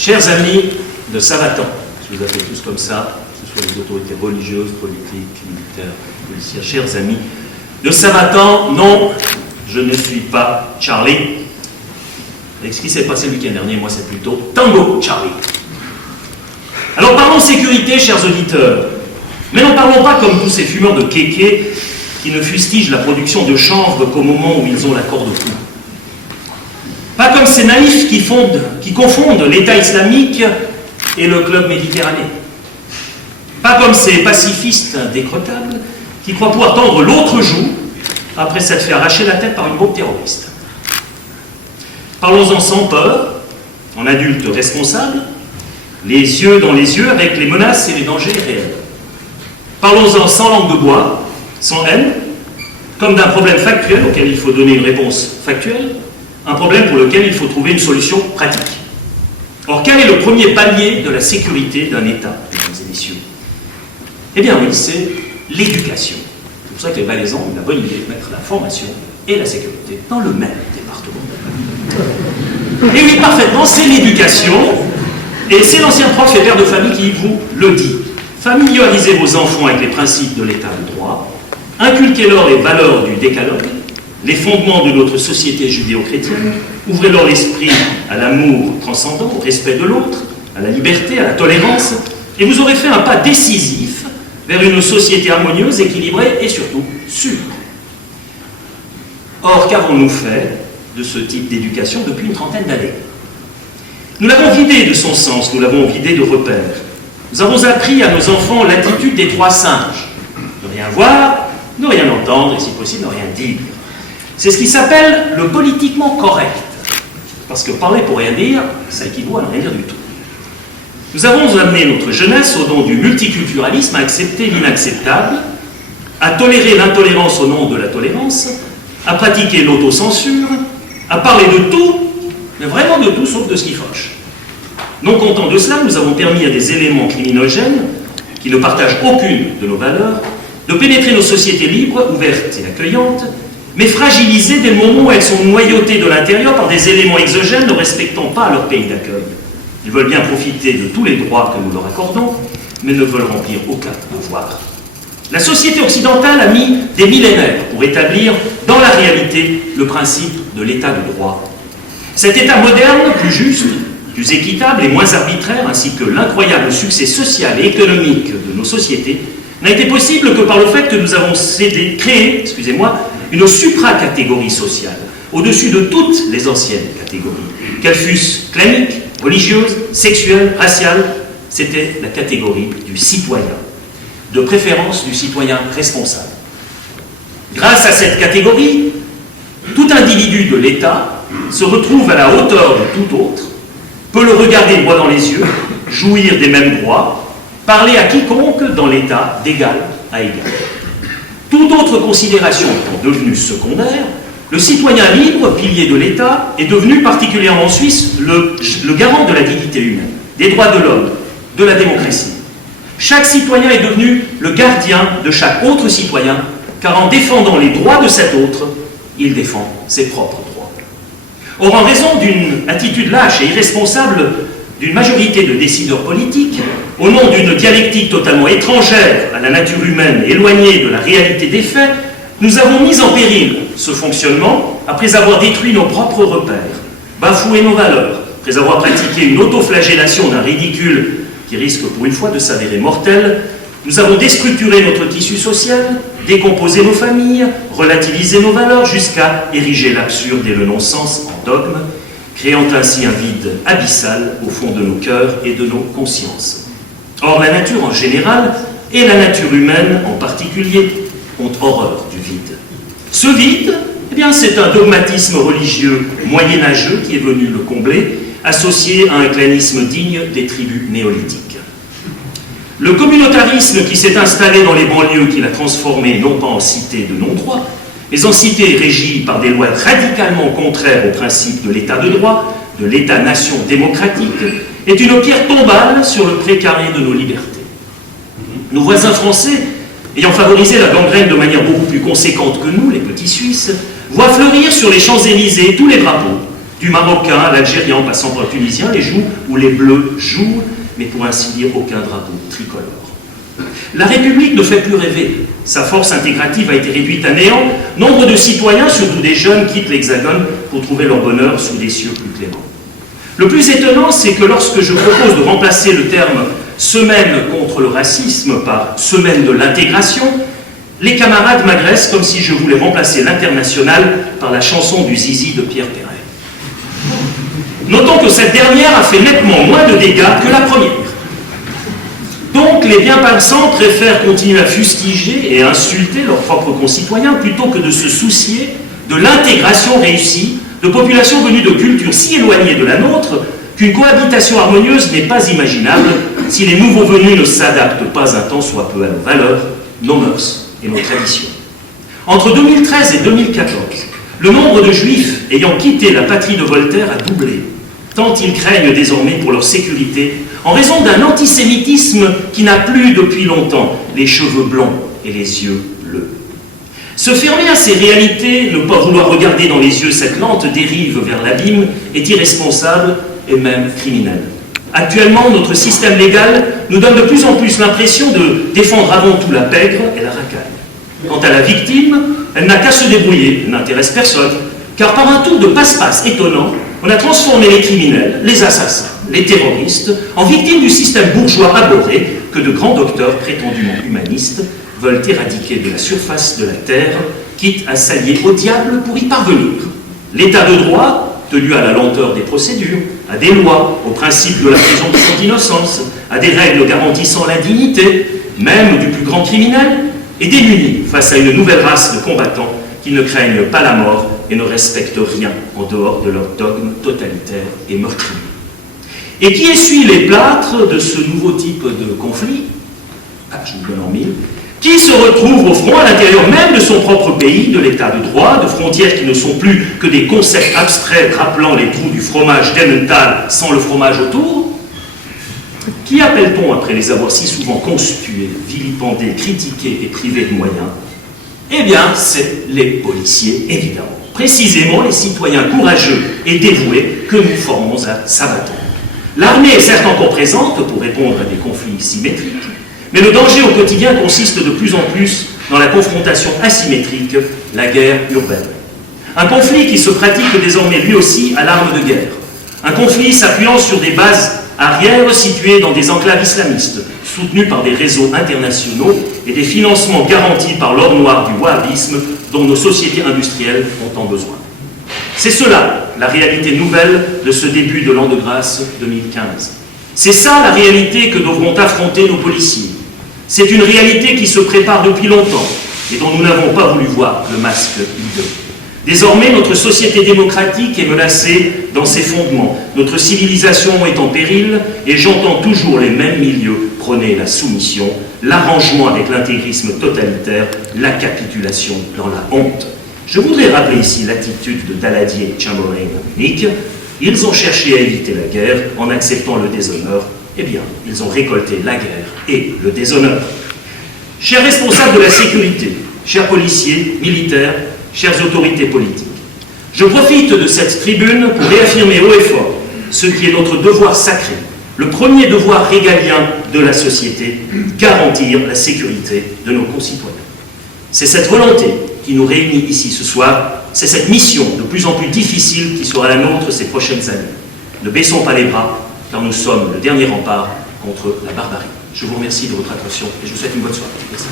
Chers amis de Savatan, je vous appelle tous comme ça, que ce soit les autorités religieuses, politiques, militaires, policières, chers amis de Savatan, non, je ne suis pas Charlie. Avec ce qui s'est passé le week-end dernier, moi c'est plutôt Tango Charlie. Alors parlons sécurité, chers auditeurs, mais n'en parlons pas comme tous ces fumeurs de kéké qui ne fustigent la production de chanvre qu'au moment où ils ont la corde au cou. Pas comme ces naïfs qui confondent l'État islamique et le club méditerranéen. Pas comme ces pacifistes décrottables qui croient pouvoir tendre l'autre joue après s'être fait arracher la tête par une bombe terroriste. Parlons-en sans peur, en adultes responsables, les yeux dans les yeux avec les menaces et les dangers réels. Parlons-en sans langue de bois, sans haine, comme d'un problème factuel auquel il faut donner une réponse factuelle, un problème pour lequel il faut trouver une solution pratique. Or, quel est le premier palier de la sécurité d'un État, mesdames et messieurs? Eh bien oui, c'est l'éducation. C'est pour ça que les Valaisans ont la bonne idée de mettre la formation et la sécurité dans le même département. Et oui, parfaitement, c'est l'éducation, et c'est l'ancien prof et père de famille qui vous le dit. Familiarisez vos enfants avec les principes de l'État de droit, inculquez-leur les valeurs du décalogue, les fondements de notre société judéo-chrétienne, ouvrez-leur l'esprit à l'amour transcendant, au respect de l'autre, à la liberté, à la tolérance, et vous aurez fait un pas décisif vers une société harmonieuse, équilibrée et surtout sûre. Or, qu'avons-nous fait de ce type d'éducation depuis une trentaine d'années? Nous l'avons vidé de son sens, nous l'avons vidé de repères. Nous avons appris à nos enfants l'attitude des trois singes. Ne rien voir, ne rien entendre et si possible ne rien dire. C'est ce qui s'appelle le politiquement correct. Parce que parler pour rien dire, ça équivaut à ne rien dire du tout. Nous avons amené notre jeunesse au nom du multiculturalisme à accepter l'inacceptable, à tolérer l'intolérance au nom de la tolérance, à pratiquer l'autocensure, à parler de tout, mais vraiment de tout sauf de ce qui fâche. Non content de cela, nous avons permis à des éléments criminogènes, qui ne partagent aucune de nos valeurs, de pénétrer nos sociétés libres, ouvertes et accueillantes, mais fragilisées dès le moment où elles sont noyautées de l'intérieur par des éléments exogènes ne respectant pas leur pays d'accueil. Ils veulent bien profiter de tous les droits que nous leur accordons, mais ne veulent remplir aucun devoir. La société occidentale a mis des millénaires pour établir dans la réalité le principe de l'état de droit. Cet état moderne, plus juste, plus équitable et moins arbitraire, ainsi que l'incroyable succès social et économique de nos sociétés, n'a été possible que par le fait que nous avons créé, une supracatégorie sociale, au-dessus de toutes les anciennes catégories, qu'elles fussent claniques, religieuses, sexuelles, raciales. C'était la catégorie du citoyen, de préférence du citoyen responsable. Grâce à cette catégorie, tout individu de l'État se retrouve à la hauteur de tout autre, peut le regarder droit dans les yeux, jouir des mêmes droits, parler à quiconque dans l'État d'égal à égal. Toute autre considération étant devenue secondaire, le citoyen libre, pilier de l'État, est devenu particulièrement en Suisse le garant de la dignité humaine, des droits de l'homme, de la démocratie. Chaque citoyen est devenu le gardien de chaque autre citoyen, car en défendant les droits de cet autre, il défend ses propres droits. Or, en raison d'une attitude lâche et irresponsable d'une majorité de décideurs politiques, au nom d'une dialectique totalement étrangère à la nature humaine, éloignée de la réalité des faits, nous avons mis en péril ce fonctionnement après avoir détruit nos propres repères, bafoué nos valeurs, après avoir pratiqué une autoflagellation d'un ridicule qui risque pour une fois de s'avérer mortel. Nous avons déstructuré notre tissu social, décomposé nos familles, relativisé nos valeurs jusqu'à ériger l'absurde et le non-sens en dogme, créant ainsi un vide abyssal au fond de nos cœurs et de nos consciences. Or, la nature en général et la nature humaine en particulier ont horreur du vide. Ce vide, eh bien, c'est un dogmatisme religieux moyenâgeux qui est venu le combler, associé à un clanisme digne des tribus néolithiques. Le communautarisme qui s'est installé dans les banlieues, qui l'a transformé non pas en cité de non-droit, mais en cité régie par des lois radicalement contraires aux principes de l'état de droit, de l'état-nation démocratique, est une pierre tombale sur le précaré de nos libertés. Nos voisins français, ayant favorisé la gangrène de manière beaucoup plus conséquente que nous, les petits Suisses, voient fleurir sur les Champs-Élysées tous les drapeaux, Du Marocain à l'Algérien en passant par le Tunisien, les joues où les Bleus jouent, mais pour ainsi dire aucun drapeau tricolore. La République ne fait plus rêver. Sa force intégrative a été réduite à néant. Nombre de citoyens, surtout des jeunes, quittent l'Hexagone pour trouver leur bonheur sous des cieux plus cléments. Le plus étonnant, c'est que lorsque je propose de remplacer le terme « semaine contre le racisme » par « semaine de l'intégration », les camarades m'agressent comme si je voulais remplacer l'international par la chanson du Zizi de Pierre Perret. Notons que cette dernière a fait nettement moins de dégâts que la première. Donc les bien-pensants préfèrent continuer à fustiger et à insulter leurs propres concitoyens plutôt que de se soucier de l'intégration réussie de populations venues de cultures si éloignées de la nôtre qu'une cohabitation harmonieuse n'est pas imaginable si les nouveaux venus ne s'adaptent pas un tant soit peu à nos valeurs, nos mœurs et nos traditions. Entre 2013 et 2014, le nombre de juifs ayant quitté la patrie de Voltaire a doublé, tant ils craignent désormais pour leur sécurité en raison d'un antisémitisme qui n'a plus depuis longtemps les cheveux blancs et les yeux bleus. Se fermer à ces réalités, ne pas vouloir regarder dans les yeux cette lente dérive vers l'abîme est irresponsable et même criminel. Actuellement, notre système légal nous donne de plus en plus l'impression de défendre avant tout la pègre et la racaille. Quant à la victime, elle n'a qu'à se débrouiller, elle n'intéresse personne, car par un tour de passe-passe étonnant, on a transformé les criminels, les assassins, les terroristes, en victimes du système bourgeois abhorré que de grands docteurs prétendument humanistes veulent éradiquer de la surface de la terre, quitte à s'allier au diable pour y parvenir. L'état de droit, tenu à la lenteur des procédures, à des lois, au principe de la présomption d'innocence, à des règles garantissant l'indignité, même du plus grand criminel, est démuni face à une nouvelle race de combattants qui ne craignent pas la mort et ne respectent rien en dehors de leur dogme totalitaire et meurtrier. Et qui essuie les plâtres de ce nouveau type de conflit? Je vous donne en mille. Qui se retrouve au front à l'intérieur même de son propre pays, de l'état de droit, de frontières qui ne sont plus que des concepts abstraits rappelant les trous du fromage d'Emmental sans le fromage autour? Qui appelle-t-on après les avoir si souvent conspués, vilipendés, critiqués et privés de moyens? Eh bien, c'est les policiers, évidemment. Précisément les citoyens courageux et dévoués que nous formons à Sabaton. L'armée est certes encore présente pour répondre à des conflits symétriques, mais le danger au quotidien consiste de plus en plus dans la confrontation asymétrique, la guerre urbaine. Un conflit qui se pratique désormais lui aussi à l'arme de guerre. Un conflit s'appuyant sur des bases arrières situées dans des enclaves islamistes, soutenues par des réseaux internationaux et des financements garantis par l'or noir du wahhabisme dont nos sociétés industrielles ont tant besoin. C'est cela, la réalité nouvelle de ce début de l'an de grâce 2015. C'est ça la réalité que devront affronter nos policiers. C'est une réalité qui se prépare depuis longtemps et dont nous n'avons pas voulu voir le masque hideux. Désormais, notre société démocratique est menacée dans ses fondements. Notre civilisation est en péril et j'entends toujours les mêmes milieux prôner la soumission, l'arrangement avec l'intégrisme totalitaire, la capitulation dans la honte. Je voudrais rappeler ici l'attitude de Daladier et Chamberlain à Munich. Ils ont cherché à éviter la guerre en acceptant le déshonneur. Eh bien, ils ont récolté la guerre et le déshonneur. Chers responsables de la sécurité, chers policiers, militaires, chères autorités politiques, je profite de cette tribune pour réaffirmer haut et fort ce qui est notre devoir sacré, le premier devoir régalien de la société, garantir la sécurité de nos concitoyens. C'est cette volonté qui nous réunit ici ce soir, c'est cette mission de plus en plus difficile qui sera la nôtre ces prochaines années. Ne baissons pas les bras, car nous sommes le dernier rempart contre la barbarie. Je vous remercie de votre attention et je vous souhaite une bonne soirée. Merci.